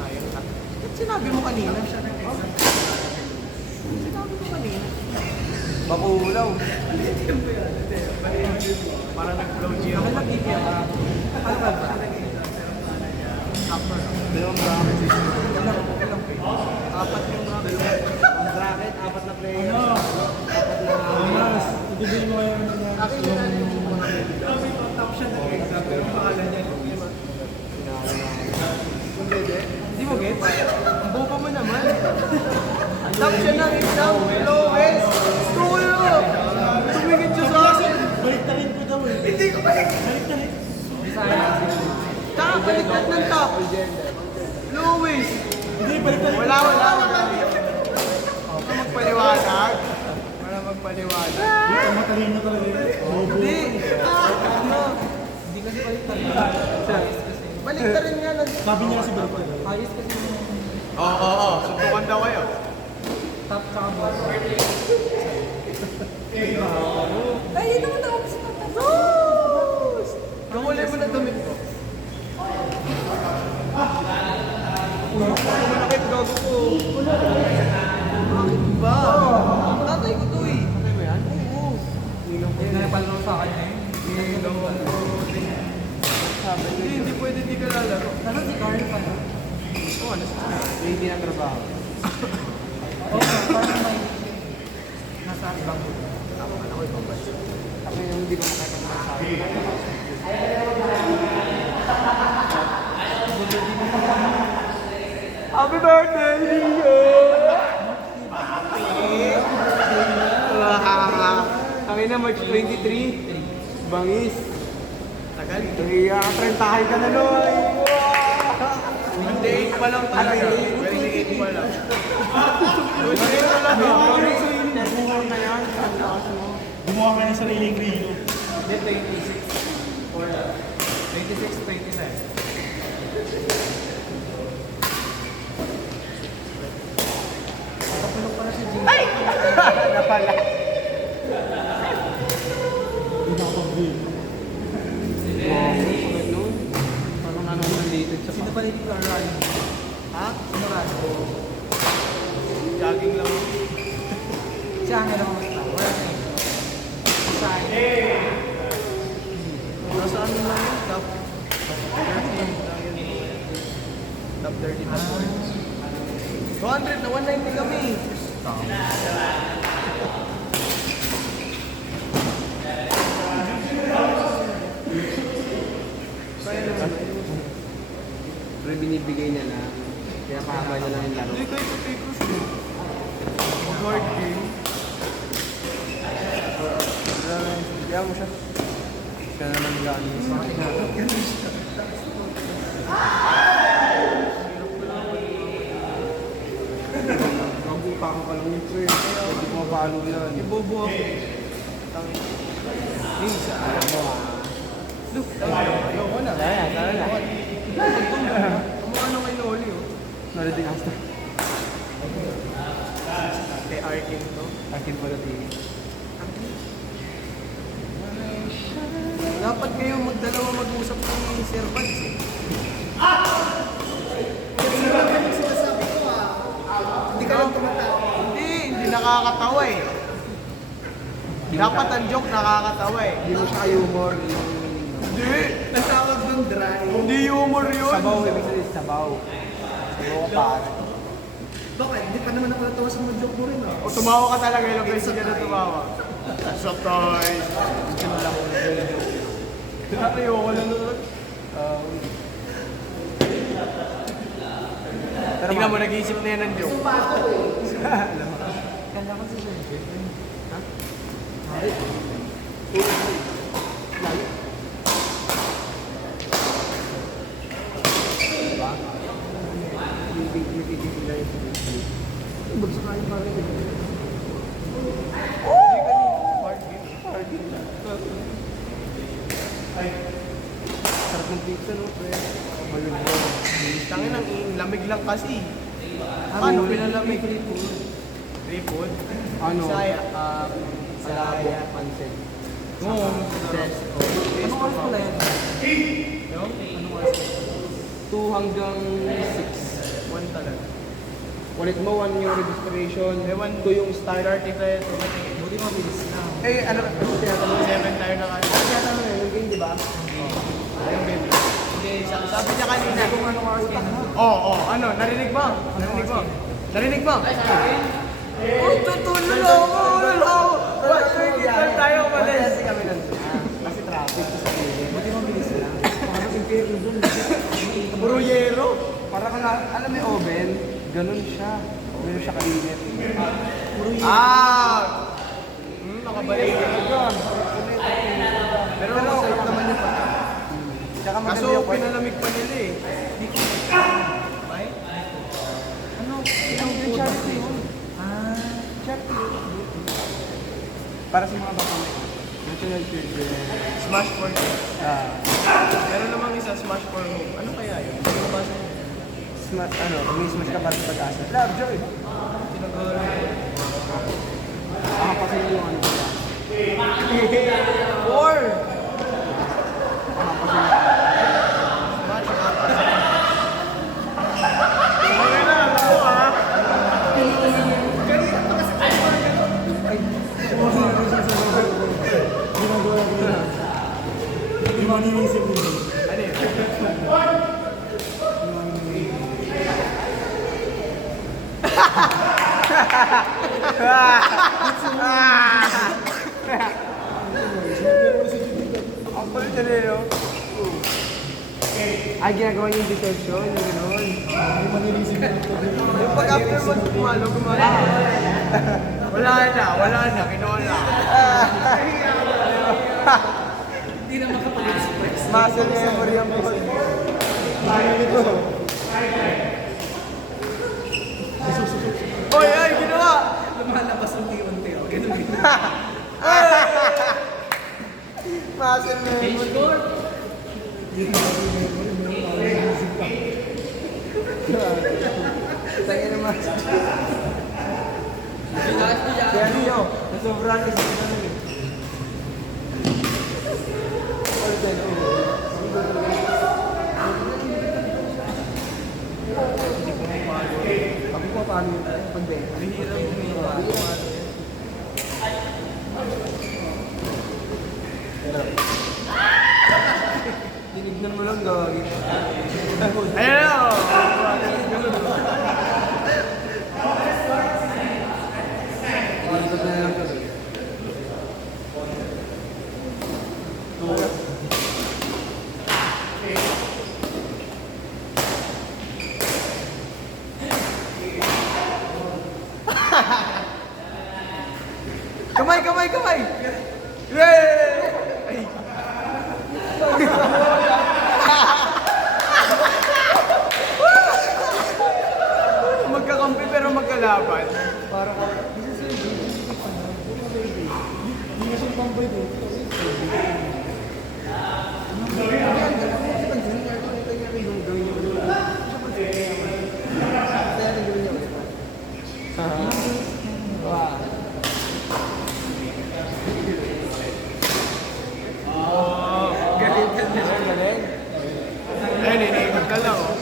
Sayang ka. Ba't sinabi mo kanina? Sinabi mo kanina. Bakulaw. Para nag-flow Gio. Ano ba? Ano ba? Upper. Dalawang bracket. Apat yung bracket. Ang bracket, apat na players. Apat na... Mas, ibigay mo kayo ng Akin na lang yung mga top siya ng exam. Pero yung pangalan niya. Hindi mo get? Ang boba mo naman. Top siya ng exam. Lowest. Stuyo. Tumingin siya sa akin. Baliktarin ko daw eh. Hindi ko balik. Baliktarin. Tsaka baliktad ng top. Lowest. Hindi, baliktarin. Wala. Huwag magpaliwanag. Wala magpaliwanag. Ang matalino talaga yun. Hindi. Ano? Hindi kasi baliktad. Baliktad rin nga. Sabi niya kasi baliktarin. Ayos kasi. Oo. Suntukan daw kayo. Top tsaka bottom. Ay, yun naman daw kasi patas. Nakulay mo na damit ko. Manakit gago ko. Bakit ba? Tatay ko to eh. Tatay mo yan? Oo. Hindi na palaro sa akin eh. Hindi pwede di ka lalaro. Ano si Carl pa na? Oo, ano sa Hindi na trabaho. Okay, parang may nasa ibang ako ibang bansa. Ako yung hindi ko makakamasabi. Happy birthday, Leo! Kami na March 23. Bangis. Tagal. Kaya katrentahin ka na Noy. Hindi, 8 pa lang talaga. Pwede 8 pa lang. Pwede 8 pa lang. Buhay na yan. Ang lakas mo. Gumawa ka ng sariling rilo. Hindi, 26. Or 26, 27. Nakapulok pala si Jimmy. Ay! Napala. Hindi nakapag-rilo. Parang ano nandito sa Sino pa nito ang run? Ha? Sino run? Jogging lang. Si Angel ang mas tao. Wala na yun. Sa akin. Nasa ano lang yun? Top 30. Top 30 na points. 200 na 190 kami. Kaya naman. Pero binibigay niya na. Kaya pakaba niya lang yung laro. Hindi kayo tapos. Mag-hard game. Kaya mo siya. Kaya naman gano'n. Mabuka ka pa lang yung pre. Hindi mo mapalo yan. Ibobo ako. Tangin. Isa. Alam mo ah. Look, ayoko na. Tara na. Ang mga ano kay Loli, oh. Nariting hasta. Kay Arkin to. Akin pala TV. Dapat kayo magdalawa mag-usap ni Sir Vance, eh. Hindi ka lang tumatawa. Hindi nakakatawa eh. Dapat ang joke nakakatawa eh. Hindi mo siya humor. Hindi! Natawag doon dry. Hindi humor yun. Sabaw, ibig sabihin sabaw. Sabaw ka pare. Bakit? Hindi pa naman ako natawa sa mga joke mo rin ah. O tumawa ka talaga, ilang beses ka na tumawa. Sa toys. Gusto mo lang kung nag-joke. Ayoko lang nun. Tingnan mo, nag-iisip na yan ng joke. Kala ko si Sir. Sarap ng pizza no, pre. Tangin ang lamig lang kasi. Paano pinalamig? Tripod? Ano? Saya. Salabo, pansit. Oo. Ses. oras pala yan? Yung? Anong oras pala? 2 hanggang 6. 1 talaga. Ulit mo, 1 yung registration. Ewan. 2 yung start. Ticket. Buti mabilis lang. Eh, ano? Tinatanong 7 tayo na kayo. Tinatanong na yung game, di ba? Ayun, babe. Hindi, sabi niya kanina. Kung ano oras pa na. Oo, ano, narinig ba? Narinig ba? Narinig ba? Oh, tutulo lang ako, wala ako. Kita tayo umalis. Kasi kami nandun. Kasi traffic sa gilid. Buti mabilis lang. Parang impero dun. Puro yero. Para ka na, alam mo yung oven, ganun siya. Ganun siya kalinit. Ah! Nakabalik ka na dyan. Pero masarap naman yung pagka. Tsaka maganda Kaso yung pinalamig pa nila eh. Ay? Ano? Yung charity yun. Ah. Charity yun. Para sa mga bata may National Children. Smash for Ah, Meron namang isa, Smash for Home. Ano kaya yun? Ano ba sa yun? smash, ano, umismash ka para sa pag-asa. Love, joy. Tinaguro. Ako kasi yung ano. Four! Ako kasi yung Smash up. Okay na, alam mo ah. Hindi mo ninisip mo. Ano yun? Ang kulit na rin, no? Ay, ginagawa niyo yung detention, yung gano'n. Yung pag-after mo, gumalo. Wala na, kinola. Hindi na makapag-express. Muscle memory ang boss. Oy, ay, ginawa! Lumalabas ang unti-unti. Oh. Ganun din. Muscle memory. Tangin naman. Kaya niyo, nasobrahan kasi sa ano eh. Ako pa paano yung pagbenta? Tinignan mo lang gagawin. Ayan na! Ikot na lang tuloy. Kamay! Yay! Ay. Magkakampi pero magkalaban. Para ka. Ayun, iniikot ka lang oh.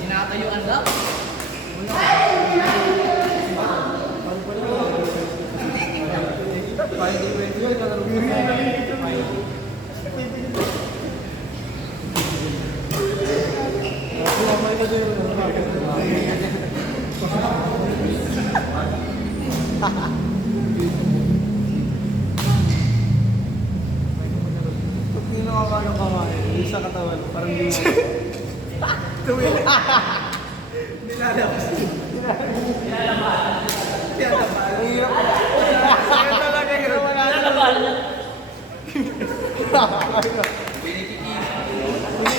Tinatayuan lang? Hindi nakakano kamain. Hindi sa katawan. Parang di mo. Tumili. Nilalabas. Ang hirap. Kaya talaga yun.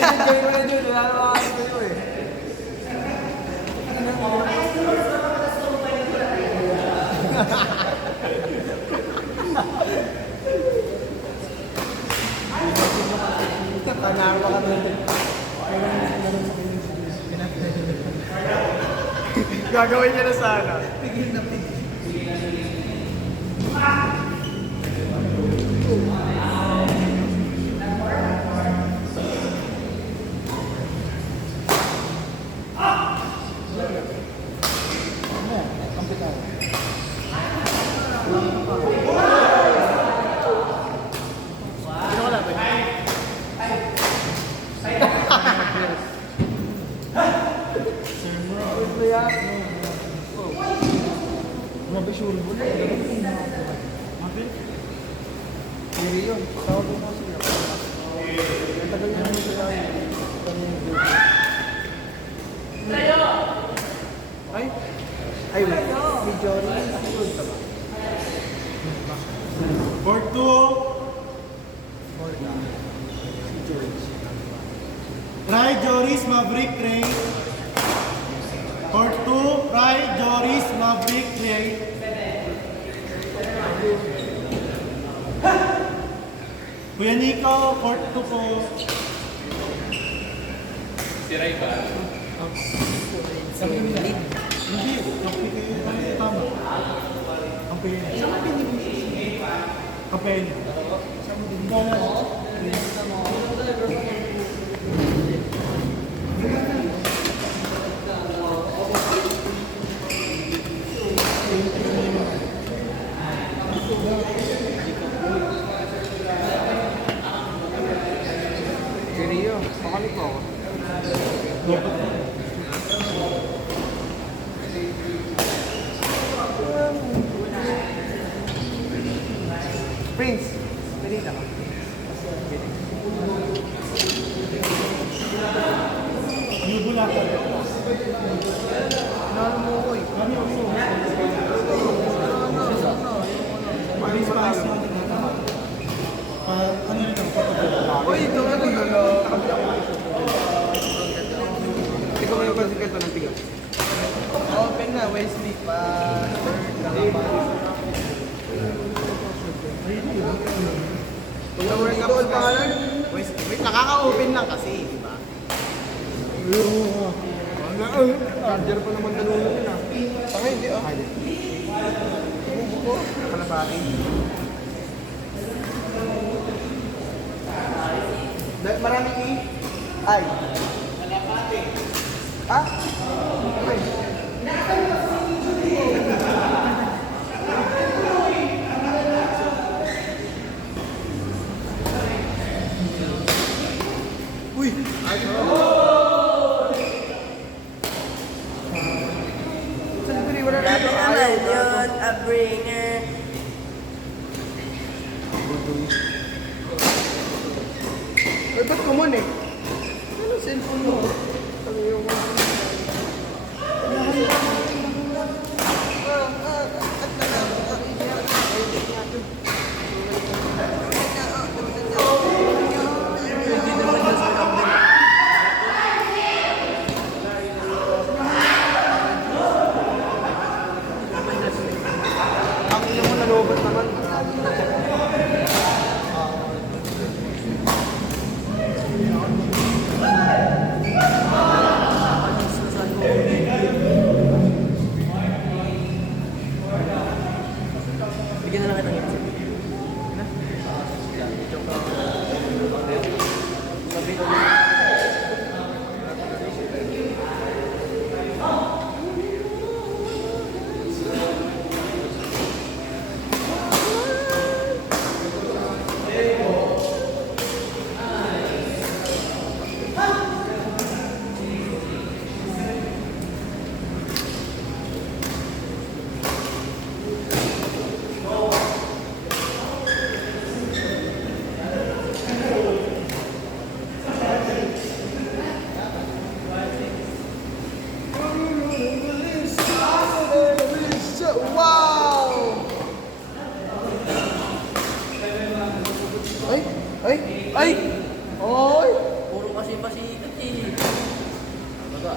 Enjoy mo na dyan. Wala naman ako kayo eh. Gagawin niya na sana. Pigil na pigil. Sino ka natin? Grabe sure mo na. Mati? Hindi yun. Tawag mo sila. Ang tagal niya naman sila. Ay? Ay, wait. Si Jory. Good ka ba? Court 2. Rai Joris Maverick Ray. Court 2, Rai Joris Maverick Ray. Kuya Nico, Court 2 po. Si Ray ba? Hindi, kampi kayo. Tama. Kampi yun. Kampi yun. Si Rio. Pakali ko ako. Prince. Pinita ka. Nubulatan. Nalo mo ko eh. Kami ako. Paris Paris na tinatawag. Ano yun ang pagkakatawa? Uy, ito nga ito. Ikaw mo yung pansikat pa ng tigas. Open na, Wesley pa. Kung na work up pa nga lang, Wesley. Wait, nakaka-open lang kasi, di ba? Charger pa naman dalawang yun ah. Tanga hindi ah. Bubuko. Kalapati. Maraming i? Ay. Ah? Okay. Uy! Ay, sa libre, wala na ito. Ayaw. a bringer. Eh, ba't kumon eh? Ano cellphone mo? Ano yung ang ina mo nalobat naman. Bigyan na lang kita ng headset. Wow! Ay! Ay! Ay! Ay! Puro kasi pasikat eh. Baga.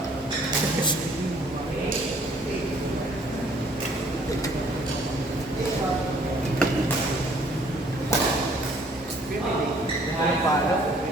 Ano pa?